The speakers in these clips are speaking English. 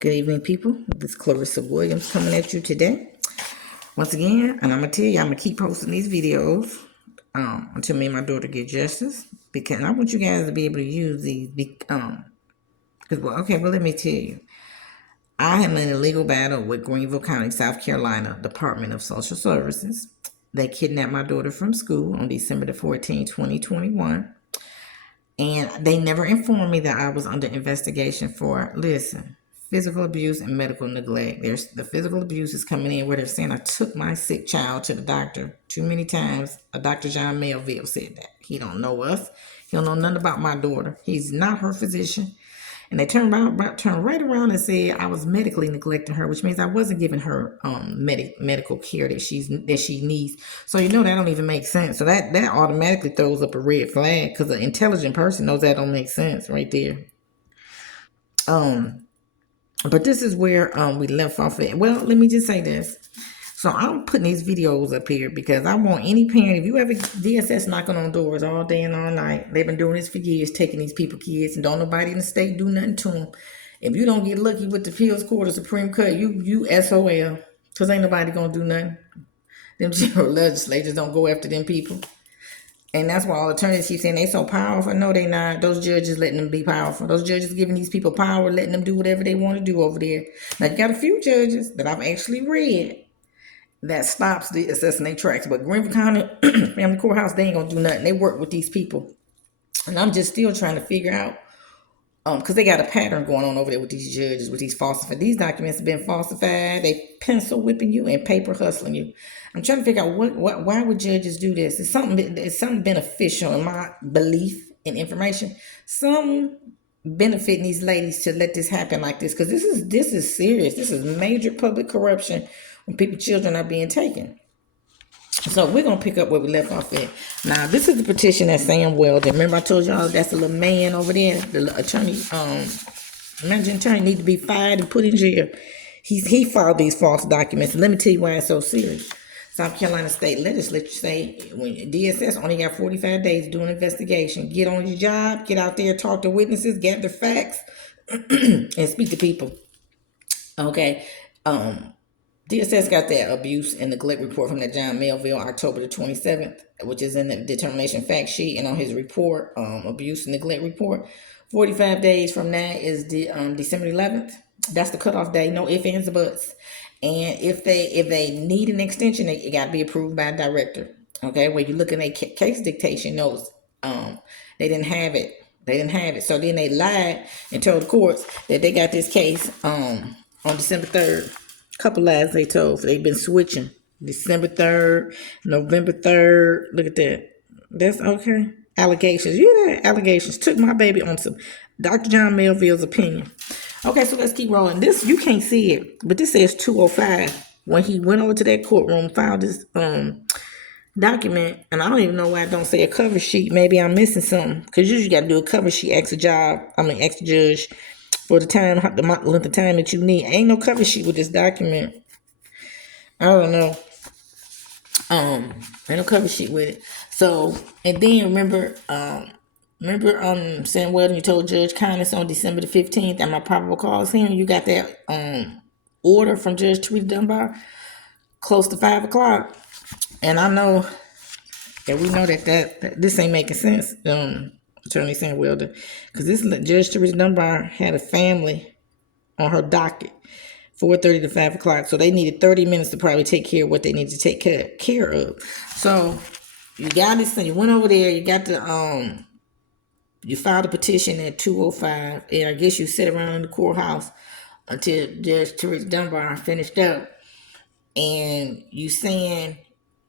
Good evening, people. This is Clarissa Williams coming at you today. Once again, and I'm going to tell you, I'm going to keep posting these videos until me and my daughter get justice. Because I want you guys to be able to use these. Well, let me tell you. I am in a legal battle with Greenville County, South Carolina, Department of Social Services. They kidnapped my daughter from school on December the 14th, 2021. And they never informed me that I was under investigation for, listen, physical abuse and medical neglect. The physical abuse is coming in where they're saying I took my sick child to the doctor too many times. Dr. John Melville said that. He don't know us. He don't know nothing about my daughter. He's not her physician. And they turned right around and said I was medically neglecting her, which means I wasn't giving her medical care that she needs. So that don't even make sense. So that automatically throws up a red flag because an intelligent person knows that don't make sense right there. But this is where we left off at. Well, let me just say this. So I'm putting these videos up here because I want any parent, if you ever DSS knocking on doors all day and all night, they've been doing this for years, taking these people kids, and don't nobody in the state do nothing to them. If you don't get lucky with the appeals court or Supreme Court, you SOL, because ain't nobody gonna do nothing. Them general legislatures don't go after them people. And that's why all attorneys keep saying they so powerful. No, they not. Those judges letting them be powerful. Those judges giving these people power, letting them do whatever they want to do over there. Now, you got a few judges that I've actually read that stops the assassinate tracks. But Greenville County Family Courthouse, they ain't gonna do nothing. They work with these people. And I'm just still trying to figure out, because they got a pattern going on over there with these judges, with these falsified. These documents have been falsified. They pencil whipping you and paper hustling you. I'm trying to figure out why would judges do this? It's something beneficial in my belief and information. Some benefiting these ladies to let this happen like this, because this is serious. This is major public corruption when children are being taken. So we're going to pick up where we left off at. Now, this is the petition that Sam Weldon. Remember I told y'all that's the little man over there, the attorney, managing attorney need to be fired and put in jail. He filed these false documents. And let me tell you why it's so serious. South Carolina State Legislature say when DSS only got 45 days to do an investigation. Get on your job, get out there, talk to witnesses, gather facts, and speak to people. Okay. DSS got that abuse and neglect report from that John Melville October the 27th, which is in the determination fact sheet, and on his report, abuse and neglect report. 45 days from that is the December 11th. That's the cutoff day. No ifs, ands, or buts. And if they need an extension, it got to be approved by a director. Okay, where you look at a case dictation notes, they didn't have it. So then they lied and told the courts that they got this case on December 3rd. Couple lies they told. They've been switching. December 3rd, November 3rd. Look at that. That's okay. Allegations. You hear that? Allegations. Took my baby on some Dr. John Melville's opinion. Okay, so let's keep rolling. This, you can't see it, but this says 205. When he went over to that courtroom, filed this document, and I don't even know why I don't say a cover sheet. Maybe I'm missing something. Because usually you got to do a cover sheet, ask the judge for the length of time that you need. Ain't no cover sheet with this document. I don't know. Ain't no cover sheet with it. So, and then remember Sam Weldon, you told Judge Kindness on December the 15th at my probable cause hearing, you got that order from Judge Tarita Dunbar close to 5 o'clock. And I know that we know that this ain't making sense, Attorney Sam Weldon, because this Judge Tarita Dunbar had a family on her docket, 4:30 to 5 o'clock. So they needed 30 minutes to probably take care of what they needed to take care of. So you got this thing. You went over there. You got the you filed a petition at 2:05, and I guess you sat around in the courthouse until Judge Tarita Dunbar finished up. And you saying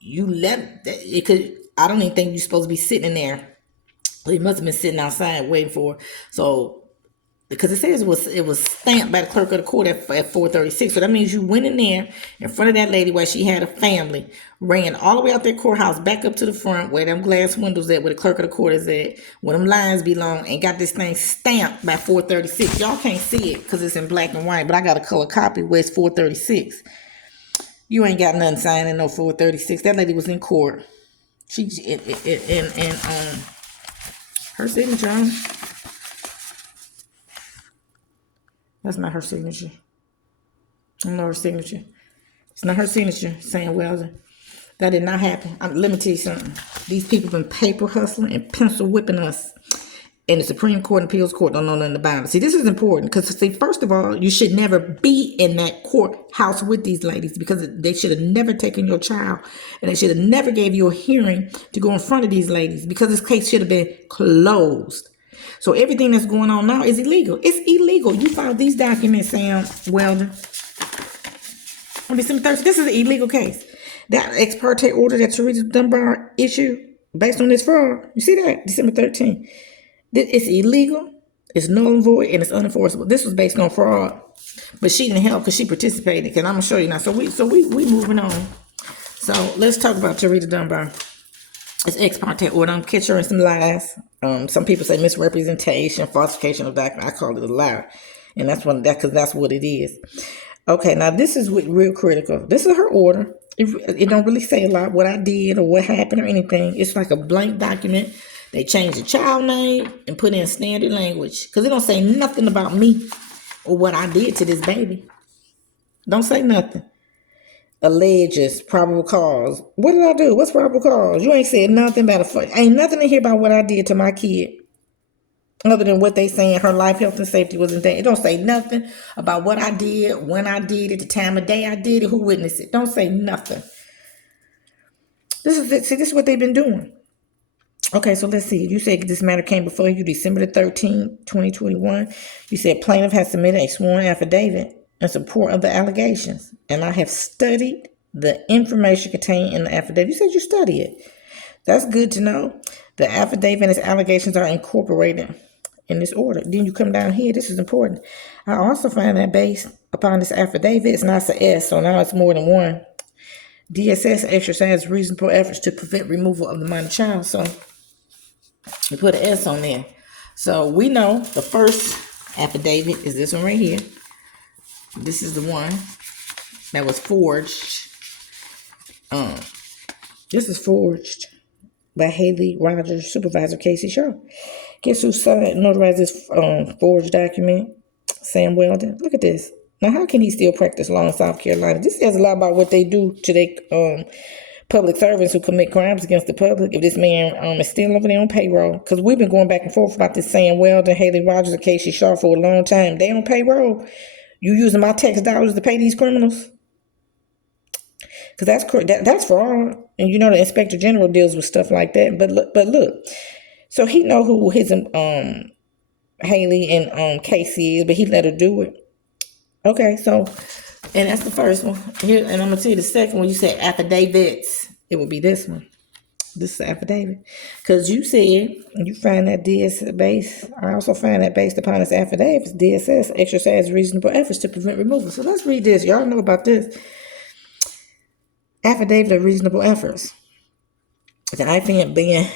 you left it could. I don't even think you're supposed to be sitting in there. He must have been sitting outside waiting for. So because it says it was stamped by the clerk of the court at 4:36. So that means you went in there in front of that lady while she had a family, ran all the way out their courthouse, back up to the front where them glass windows at, where the clerk of the court is at, where them lines belong, and got this thing stamped by 4:36. Y'all can't see it because it's in black and white, but I got a color copy where it's 4:36. You ain't got nothing signed in no 4:36. That lady was in court. She and her signature on. That's not her signature. I don't know her signature. It's not her signature, Sam Weldon. That did not happen. Let me tell you something. These people been paper hustling and pencil whipping us. And the Supreme Court and Appeals Court don't know nothing about it. See, this is important because, see, first of all, you should never be in that courthouse with these ladies because they should have never taken your child and they should have never gave you a hearing to go in front of these ladies because this case should have been closed. So everything that's going on now is illegal. It's illegal. You filed these documents, Sam Weldon, on December 30th. This is an illegal case. That ex parte order that Tarita Dunbar issued based on this fraud, you see that? December 13th. It's illegal, it's null and void, and it's unenforceable. This was based on fraud, but she didn't help because she participated. Because I'm gonna show you now. So we moving on. So let's talk about Tarita Dunbar. It's ex parte order. I'm catching her in some lies. Some people say misrepresentation, falsification of document. I call it a lie, and that's what it is. Okay, now this is real critical. This is her order. It don't really say a lot what I did or what happened or anything. It's like a blank document. They changed the child name and put in standard language because it don't say nothing about me or what I did to this baby. Don't say nothing. Alleges, probable cause. What did I do? What's probable cause? You ain't said nothing about ain't nothing in here about what I did to my kid. Other than what they saying her life, health, and safety was in danger. It don't say nothing about what I did, when I did it, the time of day I did it, who witnessed it. Don't say nothing. This is it. See, this is what they've been doing. Okay, so let's see. You said this matter came before you December the 13th, 2021. You said plaintiff has submitted a sworn affidavit in support of the allegations. And I have studied the information contained in the affidavit. You said you study it. That's good to know. The affidavit and its allegations are incorporated in this order. Then you come down here. This is important. I also find that based upon this affidavit, it's not an S, so now it's more than one. DSS exercised reasonable efforts to prevent removal of the minor child. So we put an S on there. So we know the first affidavit is this one right here. This is the one that was forged. This is forged by Haley Rogers, Supervisor Casey Shaw. Guess who signed, notarized this forged document? Sam Weldon. Look at this. Now, how can he still practice law in South Carolina? This says a lot about what they do to their public servants who commit crimes against the public. If this man is still over there on payroll, because we've been going back and forth about this Sam Weldon, Haley Rogers, and Casey Shaw for a long time. They on payroll. You using my tax dollars to pay these criminals? Because that's fraud. And you know the Inspector General deals with stuff like that. But look. So he know who his Haley and Casey is, but he let her do it. Okay, so, and that's the first one. Here, and I'm going to tell you the second one. You said affidavits. It would be this one. This is affidavit. Because you said, you find that I also find that based upon this affidavit, DSS exercised reasonable efforts to prevent removal. So let's read this. Y'all know about this. Affidavit of reasonable efforts. The affiant being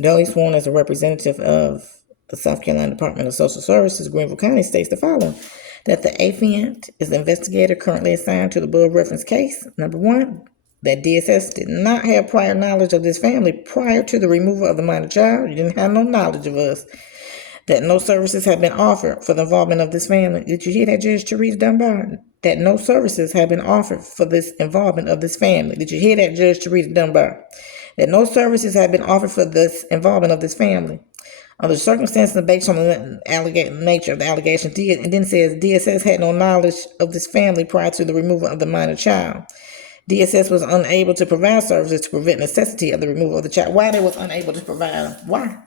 duly sworn as a representative of the South Carolina Department of Social Services, Greenville County, states the following. That the affiant is the investigator currently assigned to the above reference case. Number one, that DSS did not have prior knowledge of this family prior to the removal of the minor child. You didn't have no knowledge of us. That no services have been offered for the involvement of this family. Did you hear that, Judge Tarita Dunbar? That no services have been offered for this involvement of this family. Did you hear that, Judge Tarita Dunbar? That no services have been offered for this involvement of this family. Under the circumstances and based on the nature of the allegation, it then says DSS had no knowledge of this family prior to the removal of the minor child. DSS was unable to provide services to prevent necessity of the removal of the child. Why they was unable to provide them? Why?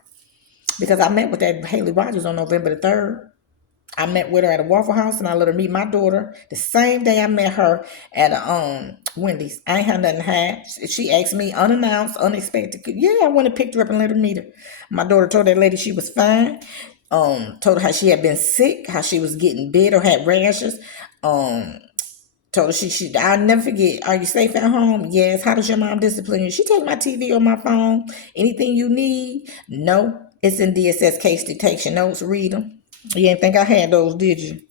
Because I met with that Haley Rogers on November the 3rd. I met with her at a Waffle House and I let her meet my daughter the same day I met her at Wendy's. I ain't had nothing to hide. She asked me unannounced, unexpected. Yeah, I went and picked her up and let her meet her. My daughter told that lady she was fine. Told her how she had been sick, how she was getting bit or had rashes. Told her I'll never forget. Are you safe at home? Yes. How does your mom discipline you? She takes my TV or my phone. Anything you need? No. It's in DSS case detection notes. Read them. You didn't think I had those, did you?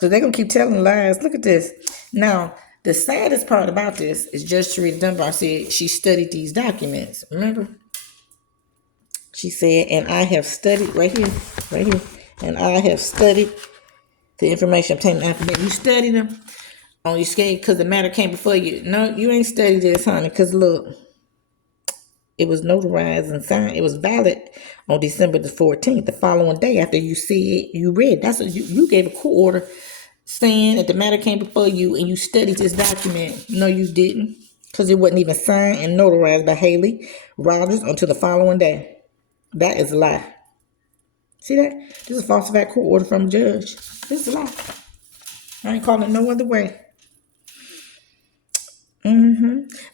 So they're going to keep telling lies. Look at this. Now, the saddest part about this is Judge Tarita Dunbar said she studied these documents. Remember? She said, and I have studied, right here, and I have studied The information obtained after that. You studied them on your skate because the matter came before you. No, you ain't studied this, honey, because look, it was notarized and signed. It was valid on December the 14th, the following day after you see it, you read. That's what you gave a court order saying that the matter came before you and you studied this document. No, you didn't, because it wasn't even signed and notarized by Haley Rogers until the following day. That is a lie. See that? This is a falsified court order from a judge. This is a lie. I ain't calling it no other way.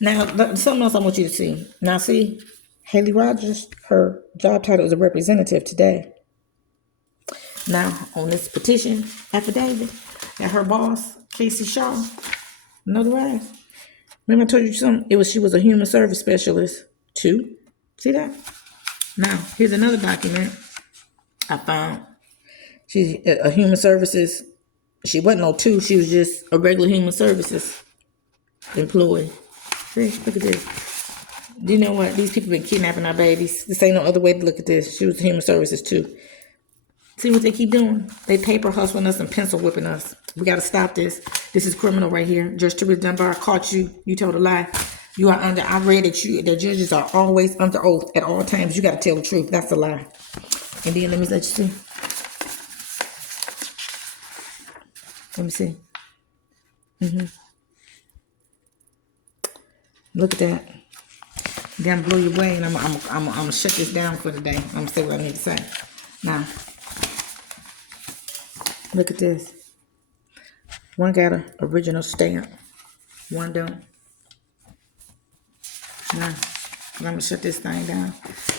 Now, something else I want you to see. Now, see, Haley Rogers, her job title is a representative today. Now, on this petition affidavit that her boss, Casey Shaw, notarized. Remember I told you something? She was a human service specialist too. See that? Now, here's another document I found. She's a human services. She wasn't no two. She was just a regular human services employee. See, look at this. Do you know what? These people been kidnapping our babies. This ain't no other way to look at this. She was human services too. See what they keep doing? They paper hustling us and pencil whipping us. We got to stop this. This is criminal right here. Judge Tarita Dunbar caught you. You told a lie. You are under. I read that the judges are always under oath at all times. You got to tell the truth. That's a lie. And then let me let you see. Let me see. Look at that. Then blow your way, and I'm gonna shut this down for the day. I'm gonna say what I need to say. Now, look at this. One got an original stamp. One don't. Now, I'm gonna shut this thing down,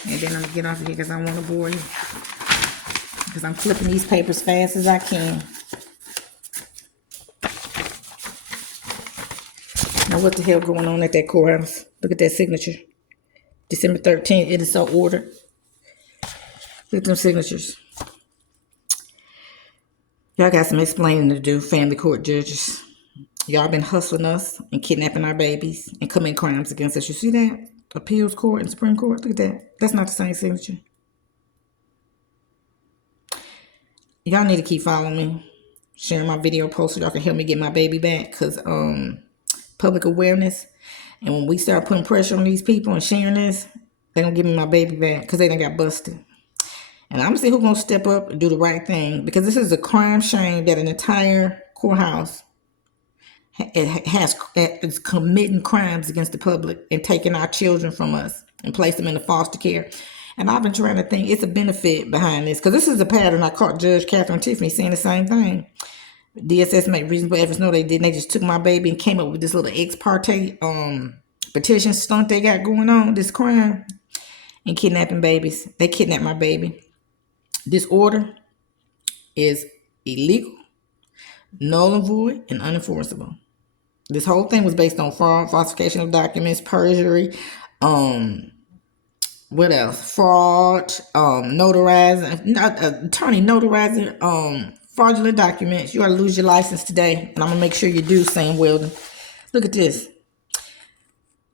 and then I'm gonna get off of here because I don't want to bore you. Because I'm flipping these papers fast as I can. Now, what the hell going on at that courthouse? Look at that signature. December 13th, it is so ordered. Look at them signatures. Y'all got some explaining to do, family court judges. Y'all been hustling us and kidnapping our babies and committing crimes against us. You see that? Appeals court and Supreme Court. Look at that. That's not the same signature. Y'all need to keep following me. Sharing my video posts so y'all can help me get my baby back. Because public awareness. And when we start putting pressure on these people and sharing this, they're going to give me my baby back because they done got busted. And I'm going to see who's going to step up and do the right thing. Because this is a crime shame that an entire courthouse is committing crimes against the public and taking our children from us and place them into foster care. And I've been trying to think it's a benefit behind this. Because this is a pattern. I caught Judge Catherine Tiffany saying the same thing. DSS made reasonable efforts. No, they didn't. They just took my baby and came up with this little ex parte petition stunt they got going on. This crime and kidnapping babies. They kidnapped my baby. This order is illegal, null and void, and unenforceable. This whole thing was based on fraud, falsification of documents, perjury, what else? Fraud, notarizing, attorney notarizing, fraudulent documents. You ought to lose your license today. And I'm going to make sure you do, Sam Weldon. Look at this.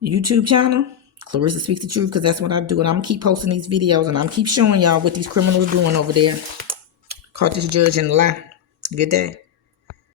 YouTube channel, Clarissa Speaks the Truth, because that's what I do. And I'm going to keep posting these videos, and I'm going to keep showing y'all what these criminals doing over there. Caught this judge in the lie. Good day.